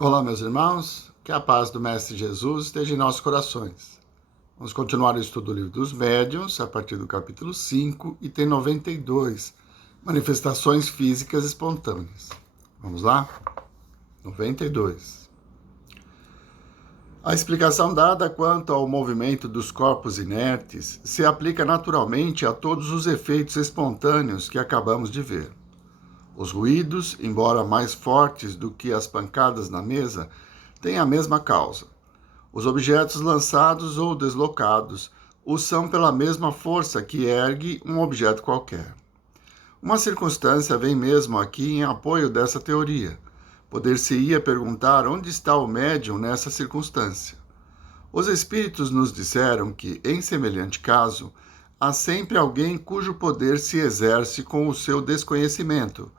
Olá, meus irmãos, que a paz do Mestre Jesus esteja em nossos corações. Vamos continuar o estudo do Livro dos Médiuns, a partir do capítulo 5, item 92, Manifestações Físicas Espontâneas. Vamos lá? 92. A explicação dada quanto ao movimento dos corpos inertes se aplica naturalmente a todos os efeitos espontâneos que acabamos de ver. Os ruídos, embora mais fortes do que as pancadas na mesa, têm a mesma causa. Os objetos lançados ou deslocados o são pela mesma força que ergue um objeto qualquer. Uma circunstância vem mesmo aqui em apoio dessa teoria. Poder-se-ia perguntar onde está o médium nessa circunstância. Os espíritos nos disseram que, em semelhante caso, há sempre alguém cujo poder se exerce com o seu desconhecimento.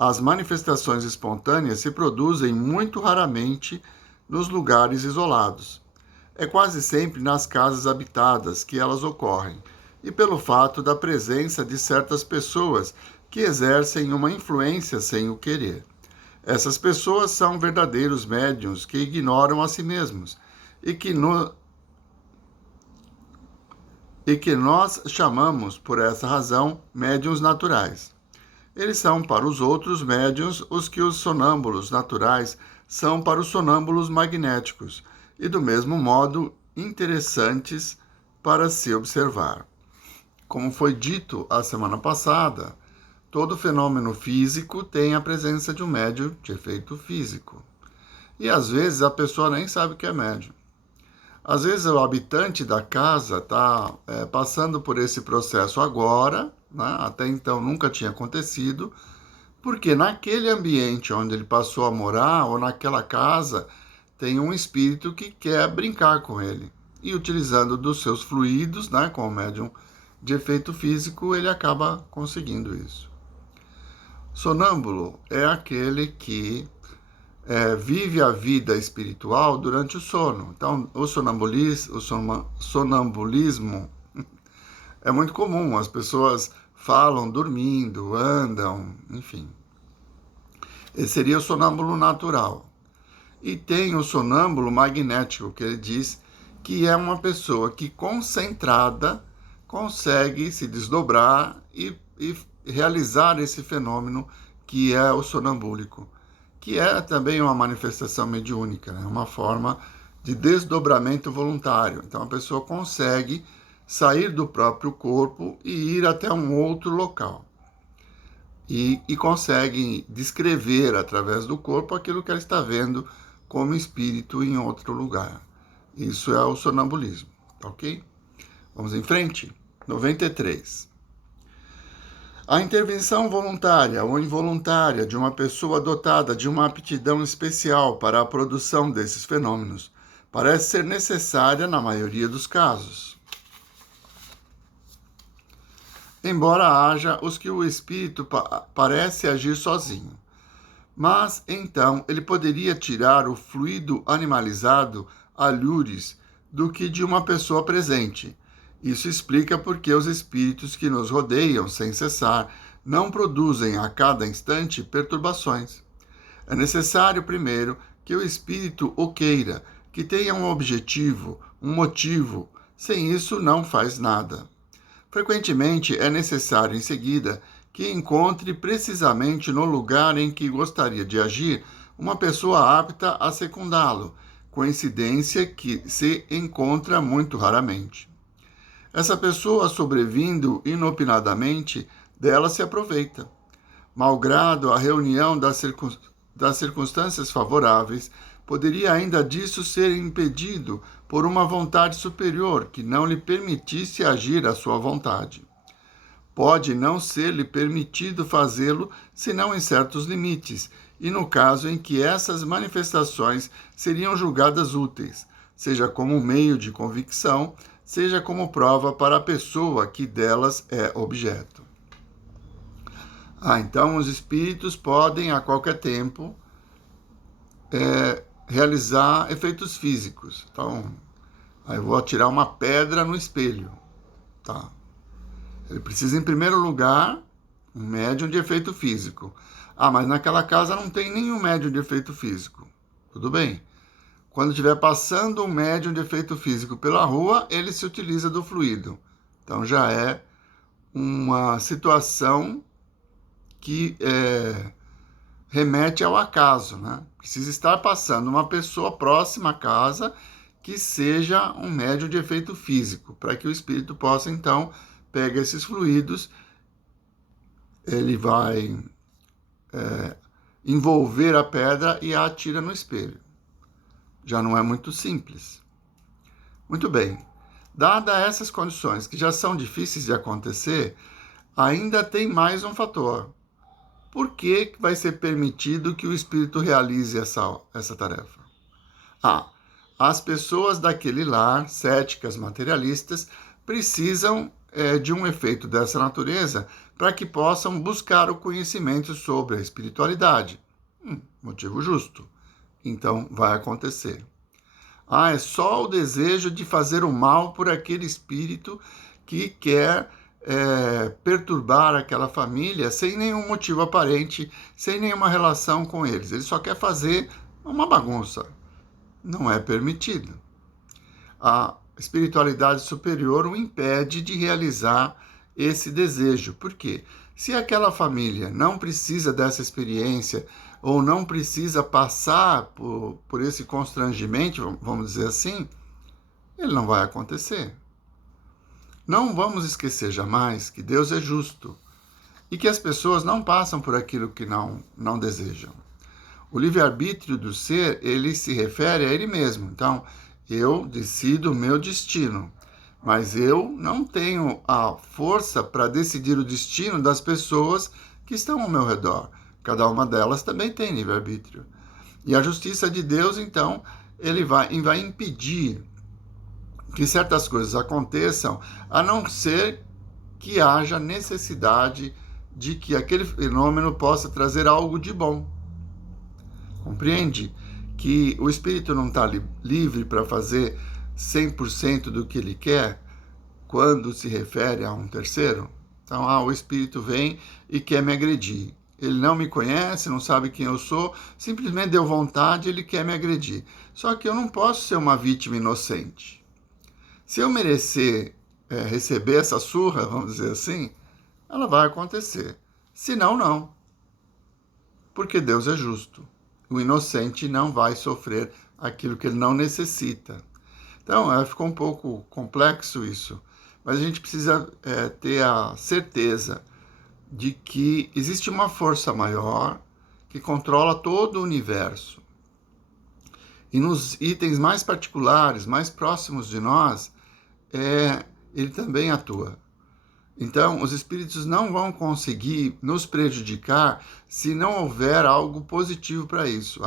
As manifestações espontâneas se produzem muito raramente nos lugares isolados. É quase sempre nas casas habitadas que elas ocorrem, e pelo fato da presença de certas pessoas que exercem uma influência sem o querer. Essas pessoas são verdadeiros médiuns que ignoram a si mesmos e que nós chamamos, por essa razão, médiuns naturais. Eles são para os outros médiuns os que os sonâmbulos naturais são para os sonâmbulos magnéticos, e do mesmo modo interessantes para se observar. Como foi dito a semana passada, todo fenômeno físico tem a presença de um médium de efeito físico. E às vezes a pessoa nem sabe que é médium. Às vezes o habitante da casa está passando por esse processo agora, né? Até então nunca tinha acontecido, porque naquele ambiente onde ele passou a morar, ou naquela casa, tem um espírito que quer brincar com ele. E utilizando dos seus fluidos, né, com o médium de efeito físico, ele acaba conseguindo isso. Sonâmbulo é aquele que vive a vida espiritual durante o sono. Então, o sonambulismo é muito comum. As pessoas falam dormindo, andam, enfim. Esse seria o sonâmbulo natural. E tem o sonâmbulo magnético, que ele diz que é uma pessoa que, concentrada, consegue se desdobrar e realizar esse fenômeno que é o sonambúlico, que é também uma manifestação mediúnica, né? Uma forma de desdobramento voluntário. Então a pessoa consegue sair do próprio corpo e ir até um outro local. E consegue descrever através do corpo aquilo que ela está vendo como espírito em outro lugar. Isso é o sonambulismo, ok? Vamos em frente? 93. A intervenção voluntária ou involuntária de uma pessoa dotada de uma aptidão especial para a produção desses fenômenos parece ser necessária na maioria dos casos. Embora haja os que o espírito parece agir sozinho. Mas, então, ele poderia tirar o fluido animalizado alhures do que de uma pessoa presente. Isso explica por que os espíritos que nos rodeiam sem cessar não produzem a cada instante perturbações. É necessário, primeiro, que o espírito o queira, que tenha um objetivo, um motivo. Sem isso, não faz nada. Frequentemente, é necessário, em seguida, que encontre precisamente no lugar em que gostaria de agir uma pessoa apta a secundá-lo, coincidência que se encontra muito raramente. Essa pessoa, sobrevindo inopinadamente, dela se aproveita. Malgrado a reunião das circunstâncias favoráveis, poderia ainda disso ser impedido por uma vontade superior que não lhe permitisse agir à sua vontade. Pode não ser-lhe permitido fazê-lo, senão em certos limites, e no caso em que essas manifestações seriam julgadas úteis, seja como meio de convicção, seja como prova para a pessoa que delas é objeto. Então os espíritos podem, a qualquer tempo, realizar efeitos físicos. Então, aí eu vou atirar uma pedra no espelho. Tá? Ele precisa, em primeiro lugar, um médium de efeito físico. Mas naquela casa não tem nenhum médium de efeito físico. tudo bem. Quando estiver passando um médium de efeito físico pela rua, ele se utiliza do fluido. Então já é uma situação que remete ao acaso, né? Precisa estar passando uma pessoa próxima à casa que seja um médium de efeito físico, para que o espírito possa, então, pegar esses fluidos, ele vai envolver a pedra e a atira no espelho. Já não é muito simples. Muito bem. Dadas essas condições, que já são difíceis de acontecer, ainda tem mais um fator. Por que vai ser permitido que o espírito realize essa tarefa? As pessoas daquele lar, céticas, materialistas, precisam de um efeito dessa natureza para que possam buscar o conhecimento sobre a espiritualidade. Motivo justo. Então, vai acontecer. É só o desejo de fazer o mal por aquele espírito que quer perturbar aquela família sem nenhum motivo aparente, sem nenhuma relação com eles. Ele só quer fazer uma bagunça. Não é permitido. A espiritualidade superior o impede de realizar esse desejo. Por quê? Se aquela família não precisa dessa experiência ou não precisa passar por esse constrangimento, vamos dizer assim, ele não vai acontecer. Não vamos esquecer jamais que Deus é justo e que as pessoas não passam por aquilo que não desejam. O livre-arbítrio do ser, ele se refere a ele mesmo. Então, eu decido o meu destino, mas eu não tenho a força para decidir o destino das pessoas que estão ao meu redor. Cada uma delas também tem livre-arbítrio. E a justiça de Deus, então, ele vai impedir que certas coisas aconteçam, a não ser que haja necessidade de que aquele fenômeno possa trazer algo de bom. Compreende que o espírito não está livre para fazer 100% do que ele quer quando se refere a um terceiro? Então, o espírito vem e quer me agredir. Ele não me conhece, não sabe quem eu sou, simplesmente deu vontade, ele quer me agredir. Só que eu não posso ser uma vítima inocente. Se eu merecer receber essa surra, vamos dizer assim, ela vai acontecer. Se não, não. Porque Deus é justo. O inocente não vai sofrer aquilo que ele não necessita. Então, ficou um pouco complexo isso, mas a gente precisa ter a certeza de que existe uma força maior que controla todo o universo. E nos itens mais particulares, mais próximos de nós, ele também atua. Então, os espíritos não vão conseguir nos prejudicar se não houver algo positivo para isso.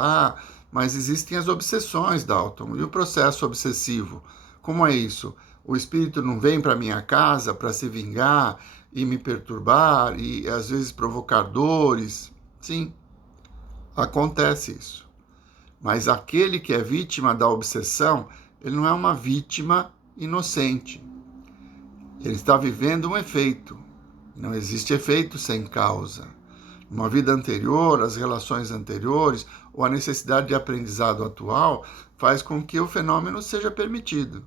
Mas existem as obsessões, Dalton, e o processo obsessivo. Como é isso? O espírito não vem para minha casa para se vingar e me perturbar e às vezes provocar dores. Sim, acontece isso. Mas aquele que é vítima da obsessão, ele não é uma vítima inocente. Ele está vivendo um efeito. Não existe efeito sem causa. Uma vida anterior, as relações anteriores, ou a necessidade de aprendizado atual, faz com que o fenômeno seja permitido.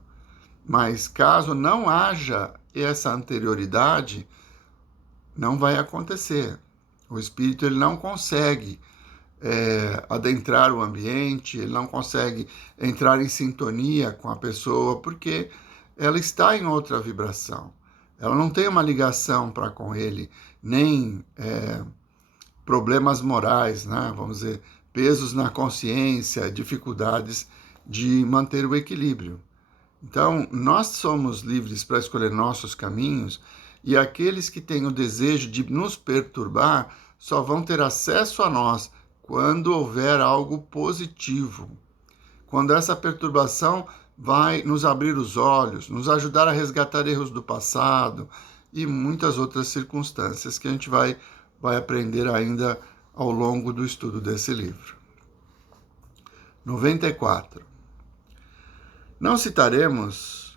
Mas caso não haja essa anterioridade, não vai acontecer. O espírito ele não consegue adentrar o ambiente, ele não consegue entrar em sintonia com a pessoa, porque ela está em outra vibração. Ela não tem uma ligação para com ele, nem problemas morais, né? Vamos dizer, pesos na consciência, dificuldades de manter o equilíbrio. Então, nós somos livres para escolher nossos caminhos e aqueles que têm o desejo de nos perturbar só vão ter acesso a nós quando houver algo positivo. Quando essa perturbação vai nos abrir os olhos, nos ajudar a resgatar erros do passado e muitas outras circunstâncias que a gente vai aprender ainda ao longo do estudo desse livro. 94. Não citaremos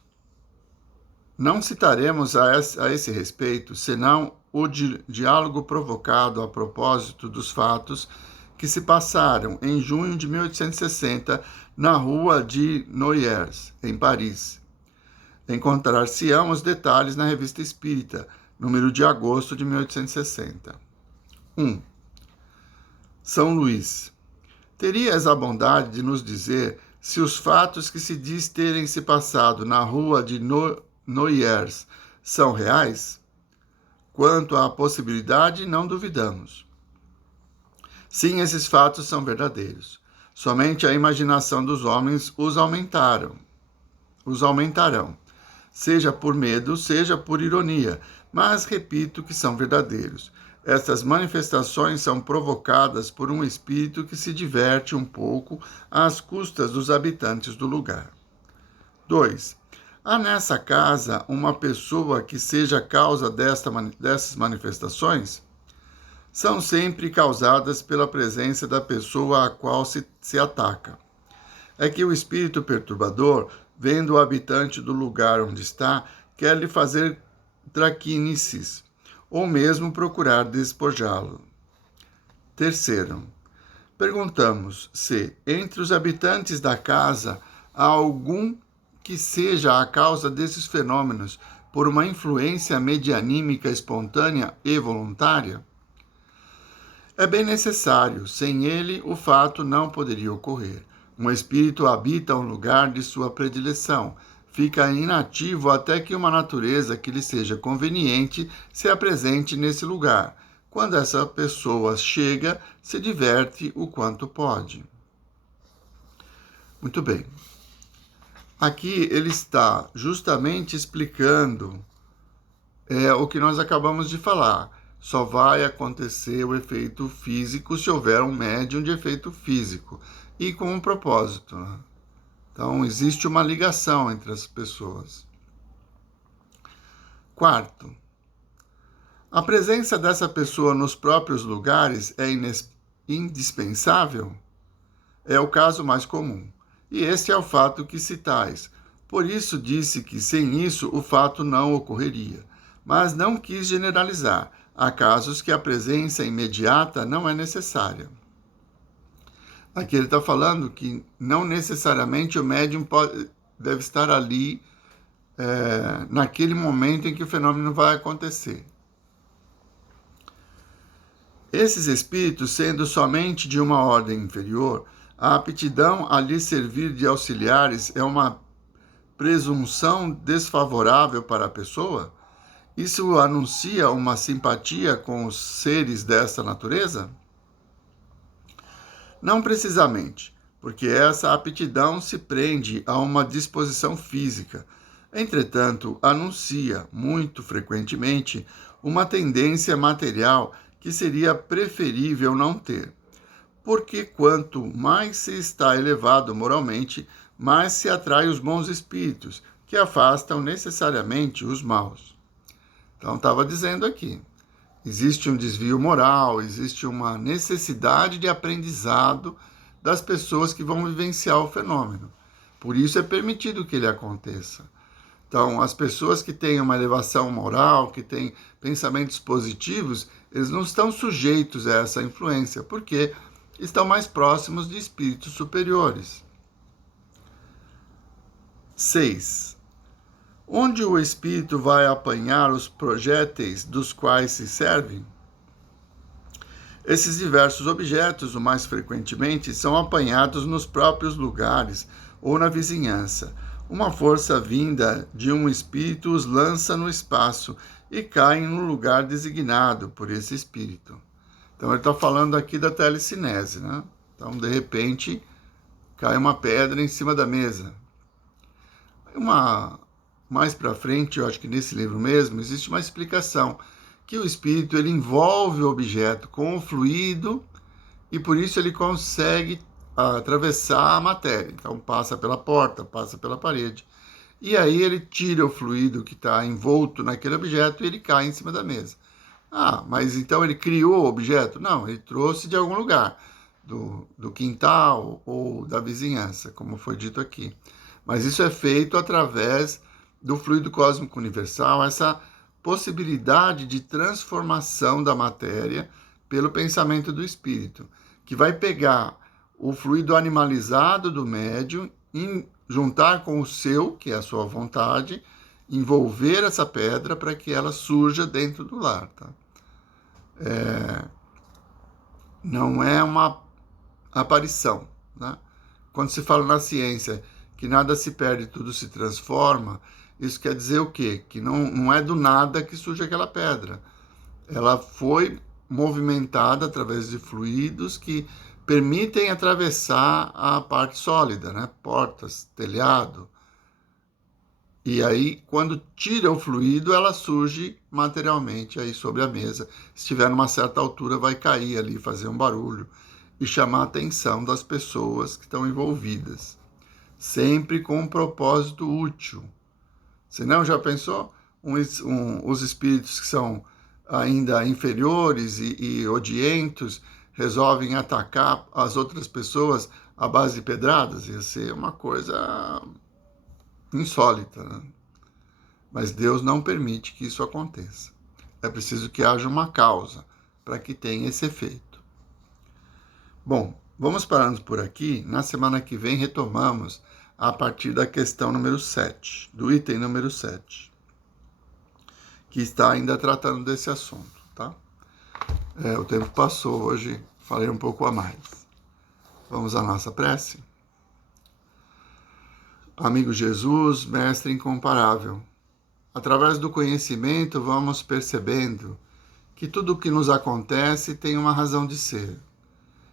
a esse respeito, senão o diálogo provocado a propósito dos fatos que se passaram em junho de 1860 na rua de Noyers, em Paris. Encontrar-se-ão os detalhes na Revista Espírita, número de agosto de 1860. 1. São Luís. Terias a bondade de nos dizer se os fatos que se diz terem se passado na rua de Noyers são reais? Quanto à possibilidade, não duvidamos. Sim, esses fatos são verdadeiros. Somente a imaginação dos homens os aumentarão, seja por medo, seja por ironia, mas repito que são verdadeiros. Estas manifestações são provocadas por um espírito que se diverte um pouco às custas dos habitantes do lugar. 2. Há nessa casa uma pessoa que seja causa dessas manifestações? São sempre causadas pela presença da pessoa a qual se ataca. É que o espírito perturbador, vendo o habitante do lugar onde está, quer lhe fazer traquinices, ou mesmo procurar despojá-lo. 3. Perguntamos se, entre os habitantes da casa, há algum que seja a causa desses fenômenos por uma influência medianímica espontânea e voluntária? É bem necessário, sem ele o fato não poderia ocorrer. Um espírito habita um lugar de sua predileção, fica inativo até que uma natureza que lhe seja conveniente se apresente nesse lugar. Quando essa pessoa chega, se diverte o quanto pode. Muito bem. Aqui ele está justamente explicando o que nós acabamos de falar. Só vai acontecer o efeito físico se houver um médium de efeito físico e com um propósito, né? Então, existe uma ligação entre as pessoas. 4. A presença dessa pessoa nos próprios lugares é indispensável? É o caso mais comum. E esse é o fato que citais. Por isso disse que sem isso o fato não ocorreria. Mas não quis generalizar. Há casos que a presença imediata não é necessária. Aqui ele está falando que não necessariamente o médium deve estar ali naquele momento em que o fenômeno vai acontecer. Esses espíritos, sendo somente de uma ordem inferior, a aptidão a lhes servir de auxiliares é uma presunção desfavorável para a pessoa? Isso anuncia uma simpatia com os seres desta natureza? Não precisamente, porque essa aptidão se prende a uma disposição física. Entretanto, anuncia, muito frequentemente, uma tendência material que seria preferível não ter. Porque quanto mais se está elevado moralmente, mais se atrai os bons espíritos, que afastam necessariamente os maus. Então, estava dizendo aqui. Existe um desvio moral, existe uma necessidade de aprendizado das pessoas que vão vivenciar o fenômeno. Por isso é permitido que ele aconteça. Então, as pessoas que têm uma elevação moral, que têm pensamentos positivos, eles não estão sujeitos a essa influência, porque estão mais próximos de espíritos superiores. 6. Onde o espírito vai apanhar os projéteis dos quais se serve? Esses diversos objetos, o mais frequentemente, são apanhados nos próprios lugares ou na vizinhança. Uma força vinda de um espírito os lança no espaço e caem no lugar designado por esse espírito. Então ele está falando aqui da telecinese, né? Então, de repente, cai uma pedra em cima da mesa. Mais para frente, eu acho que nesse livro mesmo, existe uma explicação que o espírito ele envolve o objeto com o fluido e por isso ele consegue atravessar a matéria. Então passa pela porta, passa pela parede. E aí ele tira o fluido que está envolto naquele objeto e ele cai em cima da mesa. Ah, mas então ele criou o objeto? Não, ele trouxe de algum lugar, do quintal ou da vizinhança, como foi dito aqui. Mas isso é feito através do fluido cósmico universal, essa possibilidade de transformação da matéria pelo pensamento do espírito, que vai pegar o fluido animalizado do médium, juntar com o seu, que é a sua vontade, envolver essa pedra para que ela surja dentro do lar. Tá? Não é uma aparição. Né? Quando se fala na ciência que nada se perde, tudo se transforma, isso quer dizer o quê? Que não é do nada que surge aquela pedra. Ela foi movimentada através de fluidos que permitem atravessar a parte sólida, né? Portas, telhado. E aí, quando tira o fluido, ela surge materialmente aí sobre a mesa. Se estiver numa certa altura, vai cair ali, fazer um barulho e chamar a atenção das pessoas que estão envolvidas. Sempre com um propósito útil. Senão, já pensou? Os espíritos que são ainda inferiores e odientos resolvem atacar as outras pessoas à base de pedradas? Ia ser uma coisa insólita, né? Mas Deus não permite que isso aconteça. É preciso que haja uma causa para que tenha esse efeito. Bom, vamos parando por aqui. Na semana que vem retomamos a partir da questão número 7, do item número 7, que está ainda tratando desse assunto, tá? O tempo passou, hoje falei um pouco a mais. Vamos à nossa prece? Amigo Jesus, mestre incomparável, através do conhecimento vamos percebendo que tudo o que nos acontece tem uma razão de ser,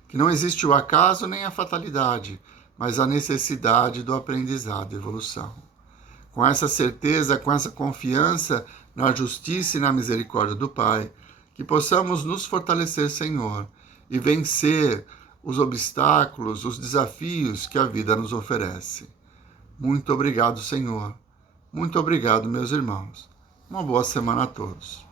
que não existe o acaso nem a fatalidade, mas a necessidade do aprendizado e evolução. Com essa certeza, com essa confiança na justiça e na misericórdia do Pai, que possamos nos fortalecer, Senhor, e vencer os obstáculos, os desafios que a vida nos oferece. Muito obrigado, Senhor. Muito obrigado, meus irmãos. Uma boa semana a todos.